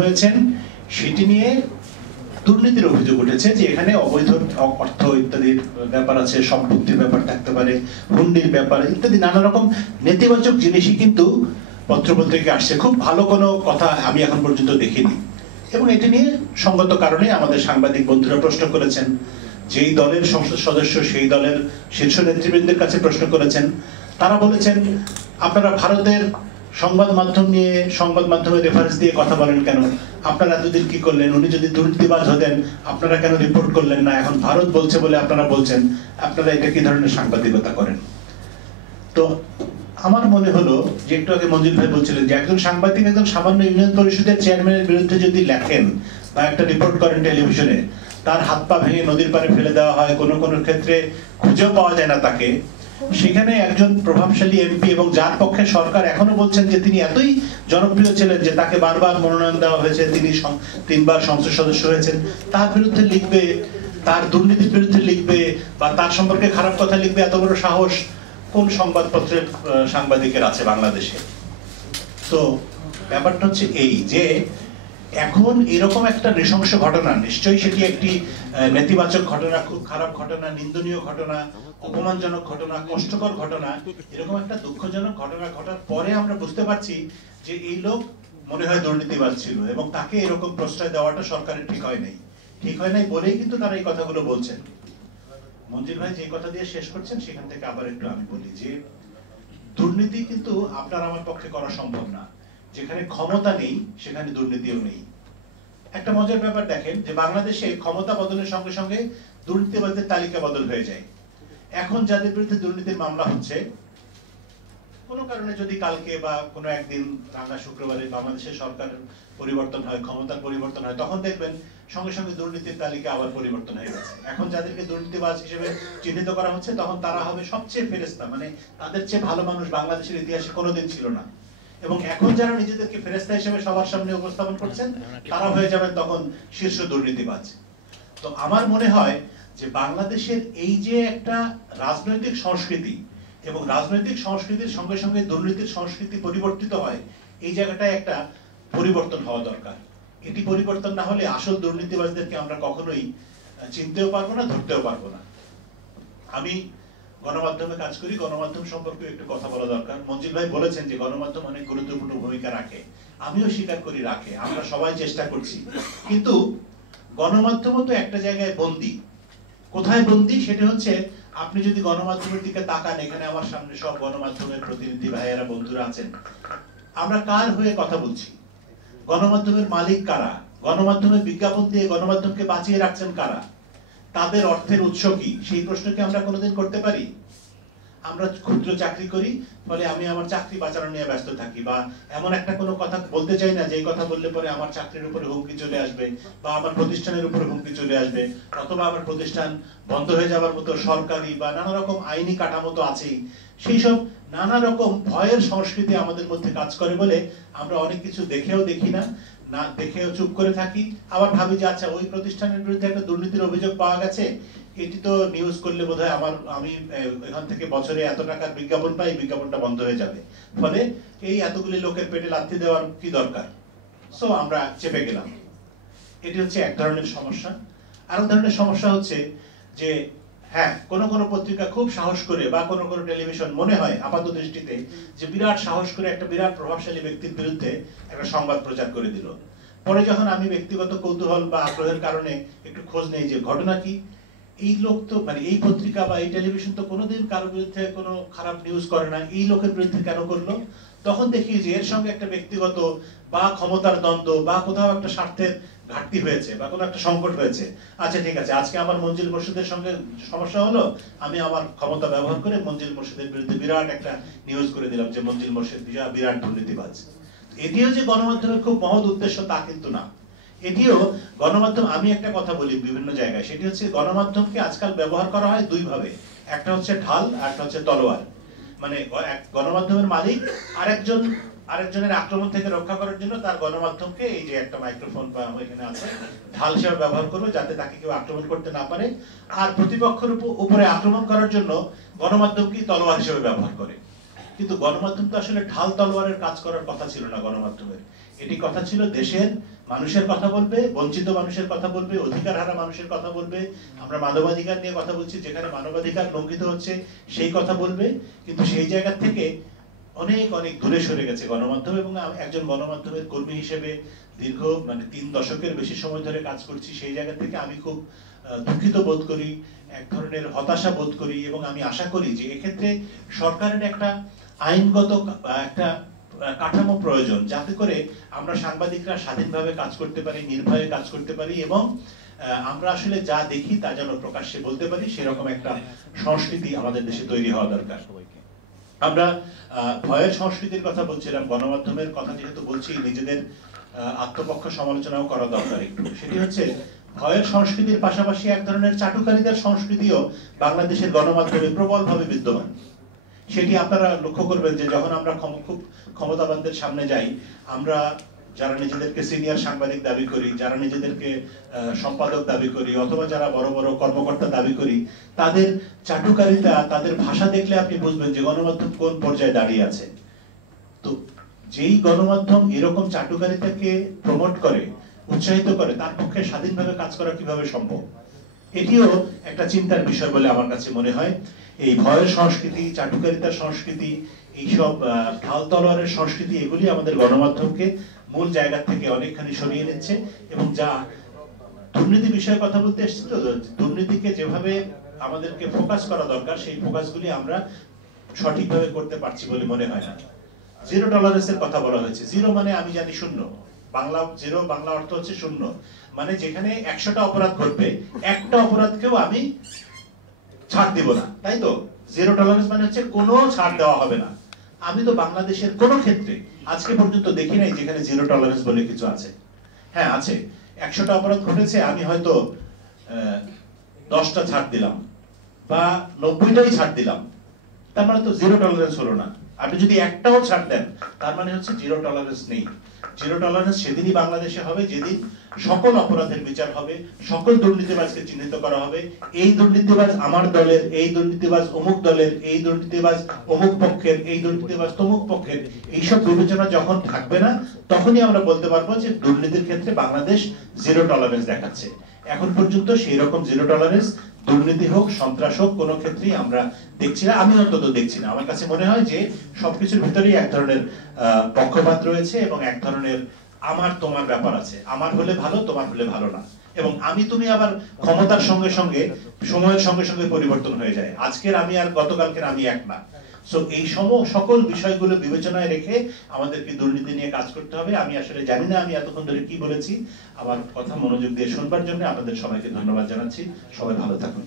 হয়েছেন সেটি নিয়ে দুর্নীতির অভিযোগ উঠেছে, যে এখানে অবৈধ অর্থ ইত্যাদির ব্যাপার আছে, সম্পত্তির ব্যাপার থাকতে পারে, হুন্ডির ব্যাপার ইত্যাদি নানা রকম নেতিবাচক জিনিসই কিন্তু পত্রপত্রিকায় আসছে। খুব ভালো কোনো কথা আমি এখন পর্যন্ত দেখিনি। এবং এটি নিয়ে সঙ্গত কারণে আমাদের সাংবাদিক বন্ধুরা প্রশ্ন করেছেন, যেই দলের সংসদ সদস্য সেই দলের শীর্ষ নেতৃবৃন্দের কাছে প্রশ্ন করেছেন। তারা বলেছেন, আপনারা ভারতের সংবাদ মাধ্যম নিয়ে, সংবাদ মাধ্যমের রেফারেন্স দিয়ে কথা বলেন কেন? আপনারা এতদিন কি করলেন? উনি যদি দুর্নীতিবাজ হতেন আপনারা কেন রিপোর্ট করলেন না? এখন ভারত বলছে বলে আপনারা বলছেন, আপনারা এটা কি ধরনের সাংবাদিকতা করেন? তো আমার মনে হলো যে, একটু আগে মঞ্জুর ভাই বলছিলেন যে একজন সাংবাদিক একজন সামান্য ইউনিয়ন পরিষদের চেয়ারম্যানের বিরুদ্ধে যদি লেখেন বা একটা রিপোর্ট করেন টেলিভিশনে, তার হাত পা ভেঙে নদীর পাড়ে ফেলে দেওয়া হয়, কোনো কোনো ক্ষেত্রে খুঁজেও পাওয়া যায় না তাকে। সেখানে একজন প্রভাবশালী এমপি, এবং যার পক্ষে সরকার এখনো বলছেন যে তিনি এতই জনপ্রিয় ছিলেন যে তাকে বারবার মনোনয়ন দেওয়া হয়েছে, তিনি 3বার সংসদ সদস্য হয়েছেন, তার বিরুদ্ধে লিখবে, তার দুর্নীতির বিরুদ্ধে লিখবে বা তার সম্পর্কে খারাপ কথা লিখবে, এত বড় সাহস কোন সংবাদপত্রের সাংবাদিকের আছে বাংলাদেশে? তো ব্যাপারটা হচ্ছে এই যে, এখন এরকম একটা নৃশংস ঘটনা, নিশ্চয়ই সেটি একটি নেতিবাচক ঘটনা, খুব খারাপ ঘটনা, নিন্দনীয় ঘটনা, অপমানজনক ঘটনা, কষ্টকর ঘটনা, এরকম একটা দুঃখজনক ঘটনা ঘটার পরে আমরা বুঝতে পারছি যে এই লোক মনে হয় দুর্নীতিবাজ ছিল, এবং তাকে এরকম প্রশ্রয় দেওয়াটা সরকারের ঠিক হয় নাই। ঠিক হয় নাই বলেই কিন্তু তারা এই কথাগুলো বলছেন। মঞ্জিল ভাই যে কথা দিয়ে শেষ করছেন সেখান থেকে আবার একটু আমি বলি যে, দুর্নীতি কিন্তু আপনার আমার পক্ষে করা সম্ভব না। যেখানে ক্ষমতা নেই সেখানে দুর্নীতিও নেই। একটা মজার ব্যাপার দেখেন যে, বাংলাদেশে ক্ষমতা বদলের সঙ্গে সঙ্গে দুর্নীতিবাজদের তালিকা বদল হয়ে যায়। এখন যাদের বিরুদ্ধে দুর্নীতির মামলা হচ্ছে, কোনো কারণে যদি কালকে বা কোনো একদিন রাঙা শুক্রবারে বাংলাদেশের সরকারের পরিবর্তন হয়, ক্ষমতার পরিবর্তন হয়, তখন দেখবেন সঙ্গে সঙ্গে দুর্নীতির তালিকা আবার পরিবর্তন হয়ে গেছে। এখন যাদেরকে দুর্নীতিবাজ হিসেবে চিহ্নিত করা হচ্ছে, তখন তারা হবে সবচেয়ে ফেরেশতা, মানে তাদের চেয়ে ভালো মানুষ বাংলাদেশের ইতিহাসে কোনোদিন ছিল না। এবং এখন যারা নিজেদেরকে ফেরেশতা হিসেবে সবার সামনে উপস্থাপন করছেন, তারা হয়ে যাবেন তখন শীর্ষ দুর্নীতিবাজ। তো আমার মনে হয় যে, বাংলাদেশের এই যে একটা রাজনৈতিক সংস্কৃতি, এবং রাজনৈতিক সংস্কৃতির সঙ্গে সঙ্গে দুর্নীতির সংস্কৃতি পরিবর্তিত হয়, এই জায়গাটায় একটা পরিবর্তন হওয়া দরকার। এটি পরিবর্তন না হলে আসল দুর্নীতিবাজদেরকে আমরা কখনোই চিনতেও পারবো না, ধরতেও পারবো না। আমি গণমাধ্যমে কাজ করি, গণমাধ্যম সম্পর্কে একটু কথা বলা দরকার। মঞ্জিল ভাই বলেছেন যে গণমাধ্যম অনেক গুরুত্বপূর্ণ ভূমিকা রাখে, আমিও স্বীকার করি রাখে, আমরা সবাই চেষ্টা করছি। কিন্তু গণমাধ্যমও তো একটা জায়গায় বন্দী। কোথায় বন্দী? সেটা হচ্ছে, আপনি যদি গণমাধ্যমের দিকে তাকান, এখানে আমার সামনে সব গণমাধ্যমের প্রতিনিধি ভাইয়েরা, বন্ধুরা আছেন, আমরা কার হয়ে কথা বলছি? গণমাধ্যমের মালিক কারা? গণমাধ্যমের বিজ্ঞাপন দিয়ে গণমাধ্যমকে বাঁচিয়ে রাখছেন কারা? তাদের অর্থের উৎস কি? সেই প্রশ্ন কি আমরা কোনোদিন করতে পারি? আমরা ক্ষুদ্র চাকরি করি, ফলে আমি আমার চাকরি বাঁচানো নিয়ে ব্যস্ত থাকি, বা এমন একটা কোনো কথা বলতে চাই না যেই কথা বললে পরে আমার চাকরির উপরে হুমকি চলে আসবে, বা আমার প্রতিষ্ঠানের উপরে হুমকি চলে আসবে, অথবা আমার প্রতিষ্ঠান বন্ধ হয়ে যাওয়ার মতো সরকারি বা নানা রকম আইনি কাঠামো তো আছেই। সেই সব নানা রকম ভয়ের সংস্কৃতি আমাদের মধ্যে কাজ করে বলে আমরা অনেক কিছু দেখেও দেখি না, না দেখেও চুপ করে থাকি। আবার ভাবি যে, আচ্ছা, ওই প্রতিষ্ঠানের বিরুদ্ধে একটা দুর্নীতির অভিযোগ পাওয়া গেছে, এটি তো নিউজ করলে বোধহয় আমি এখান থেকে বছরে এত টাকার বিজ্ঞাপন পাই, বিজ্ঞাপনটা বন্ধ হয়ে যাবে, ফলে এই এতগুলি লোকের পেটে লাথি দেওয়ার কি দরকার, সো আমরা চেপে গেলাম। এটি হচ্ছে এক ধরনের সমস্যা। আরেক ধরনের সমস্যা হচ্ছে যে, হ্যাঁ, কোন কোন পত্রিকা খুব সাহস করে, বা কোন কোন টেলিভিশন মনে হয় আপাত দৃষ্টিতে যে বিরাট সাহস করে একটা বিরাট প্রভাবশালী ব্যক্তির বিরুদ্ধে একটা সংবাদ প্রচার করে দিল। পরে যখন আমি ব্যক্তিগত কৌতূহল বা আগ্রহের কারণে একটু খোঁজ নেই যে ঘটনা কি, এই লোক তো, মানে এই পত্রিকা বা এই টেলিভিশন তো কোনোদিন কারোর বিরুদ্ধে কোনো খারাপ নিউজ করে না, এই লোকের বিরুদ্ধে কেন করলো? তখন দেখি যে এর সঙ্গে একটা ব্যক্তিগত বা ক্ষমতার দ্বন্দ্ব, বা কোথাও একটা স্বার্থের ঘাটতি হয়েছে, বা কোনো একটা সংকট হয়েছে। আচ্ছা, ঠিক আছে, আজকে আমার মঞ্জিল মোর্শেদের সঙ্গে সমস্যা হলো, আমি আমার ক্ষমতা ব্যবহার করে মঞ্জিল মোর্শেদের বিরুদ্ধে বিরাট একটা নিউজ করে দিলাম যে মঞ্জিল মোর্শেদ বিরাট দুর্নীতিবাজ। এটিও যে গণমাধ্যমের খুব মহৎ উদ্দেশ্য তা কিন্তু না। এটিও গণমাধ্যম, আমি একটা কথা বলি বিভিন্ন জায়গায়, সেটি হচ্ছে গণমাধ্যমকে আজকাল ব্যবহার করা হয় দুই ভাবে। একটা হচ্ছে ঢাল, আর একটা হচ্ছে তলোয়ার। মানে গণমাধ্যমের মালিক আরেকজনের আক্রমণ থেকে রক্ষা করার জন্য তার গণমাধ্যমকে, এই যে একটা মাইক্রোফোন বা এখানে আছে, ঢাল হিসেবে ব্যবহার করবে যাতে তাকে কেউ আক্রমণ করতে না পারে। আর প্রতিপক্ষের উপরে আক্রমণ করার জন্য গণমাধ্যমকে তলোয়ার হিসেবে ব্যবহার করে। কিন্তু গণমাধ্যম তো আসলে ঢাল তলোয়ারের কাজ করার কথা ছিল না গণমাধ্যমের। এটি কথা ছিল দেশের মানুষের কথা বলবে, বঞ্চিত মানুষের কথা বলবে, অধিকার হারা মানুষের কথা বলবে। আমরা মানবাধিকার নিয়ে কথা বলছি, যেখানে মানবাধিকার লঙ্ঘিত হচ্ছে সেই কথা বলবে। কিন্তু সেই জায়গা থেকে অনেক অনেক দূরে সরে গেছে গণমাধ্যম। এবং একজন গণমাধ্যমের কর্মী হিসেবে দীর্ঘ 3 দশকের বেশি সময় ধরে কাজ করছি। সেই জায়গা থেকে আমি খুব দুঃখিত বোধ করি, এক ধরনের হতাশা বোধ করি, এবং আমি আশা করি যে এক্ষেত্রে সরকারের একটা আইনগত একটা কাঠামো প্রয়োজন, যাতে করে আমরা সাংবাদিকরা স্বাধীনভাবে কাজ করতে পারি, নির্ভয়ে কাজ করতে পারি, এবং আমরা আসলে যা দেখি তা যেন প্রকাশ্যে বলতে পারি, সেরকম একটা সংস্কৃতি আমাদের দেশে তৈরি হওয়া দরকার। আমরা ভয়ের সংস্কৃতির কথা বলছিলাম, গণমাধ্যমের কথা যেহেতু বলছি, নিজেদের আত্মপক্ষ সমালোচনাও করা দরকার একটু। সেটি হচ্ছে, ভয়ের সংস্কৃতির পাশাপাশি এক ধরনের চাটুকারিতার সংস্কৃতিও বাংলাদেশের গণমাধ্যমে প্রবলভাবে বিদ্যমান। সেটি আপনারা লক্ষ্য করবেন যে যখন আমরা খুব ক্ষমতাবানদের সামনে যাই, আমরা যারা নিজেদেরকে সিনিয়র সাংবাদিক দাবি করি, যারা নিজেদেরকে সম্পাদক দাবি করি, অথবা যারা বড় বড় কর্মকর্তা দাবি করি, তাদের চাটুকারিতা, তাদের ভাষা দেখলে আপনি বুঝবেন যে গণমাধ্যম কোন পর্যায়ে দাঁড়িয়ে আছে। তো যেই গণমাধ্যম এরকম চাটুকারিতাকে প্রমোট করে, উৎসাহিত করে, তার পক্ষে স্বাধীনভাবে কাজ করা কিভাবে সম্ভব? এটিও একটা চিন্তার বিষয় বলে আমার কাছে মনে হয়। এই ভয়ের সংস্কৃতি, চাটুকারিতার সংস্কৃতি, এইসব ঢাল তলোয়ারের সংস্কৃতি, এগুলি আমাদের গণমাধ্যমকে মূল জায়গা থেকে অনেকখানি সরিয়ে নিচ্ছে। এবং যা দুর্নীতি বিষয়ে কথা বলতে এসেছিল, দুর্নীতিকে যেভাবে আমাদেরকে ফোকাস করা দরকার, সেই ফোকাসগুলি আমরা সঠিকভাবে করতে পারছি বলে মনে হয় না। জিরো টলারেন্সের কথা বলা হয়েছে। জিরো মানে আমি জানি শূন্য, বাংলা জিরো বাংলা অর্থ হচ্ছে শূন্য। মানে যেখানে 100টা অপরাধ ঘটবে, একটা অপরাধকেও আমি ছাড় দিব না, তাই তো? জিরো টলারেন্স মানে হচ্ছে কোনো ছাড় দেওয়া হবে না। আমি তো বাংলাদেশের কোনো ক্ষেত্রে আজকে পর্যন্ত দেখি নাই যেখানে জিরো টলারেন্স বলে কিছু আছে। হ্যাঁ আছে, 100টা অপরাধ ঘটেছে, আমি হয়তো 10টা ছাড় দিলাম বা 90টাই ছাড় দিলাম, তার মানে তো জিরো টলারেন্স হলো না। আপনি যদি একটাও ছাড় দেন, তার মানে হচ্ছে জিরো টলারেন্স নেই। জিরো টলারেন্স সেদিনই বাংলাদেশে হবে যেদিন সকল অপরাধের বিচার হবে, সকল দুর্নীতিবাজকে চিহ্নিত করা হবে। এই দুর্নীতিবাজ আমার দলের, এই দুর্নীতিবাজ অমুক দলের, এই দুর্নীতিবাজ অমুক পক্ষের, এই দুর্নীতিবাজ তমুক পক্ষের, এইসব বিবেচনা যখন থাকবে না, তখনই আমরা বলতে পারবো যে দুর্নীতির ক্ষেত্রে বাংলাদেশ জিরো টলারেন্স দেখাচ্ছে। এখন পর্যন্ত সেই রকম জিরো টলারেন্স, দুর্নীতি হোক, সন্ত্রাস হোক, কোনো ক্ষেত্রেই আমরা দেখছি না। আমি অন্তত দেখছি না। আমার কাছে মনে হয় যে সবকিছুর ভিতরেই এক ধরনের পক্ষপাত রয়েছে, এবং এক ধরনের আমার তোমার ব্যাপার আছে। আমার হলে ভালো, তোমার হলে ভালো না। এবং আমি তুমি আবার ক্ষমতার সঙ্গে সঙ্গে, সময়ের সঙ্গে সঙ্গে পরিবর্তন হয়ে যায়। আজকের আমি আর গতকালকের আমি এক না। সো এই সকল বিষয়গুলো বিবেচনায় রেখে আমাদেরকে দুর্নীতি নিয়ে কাজ করতে হবে। আমি আসলে জানি না আমি এতক্ষণ ধরে কি বলেছি। আমার কথা মনোযোগ দিয়ে শুনবার জন্য আপনাদের সবাইকে ধন্যবাদ জানাচ্ছি। সবাই ভালো থাকুন।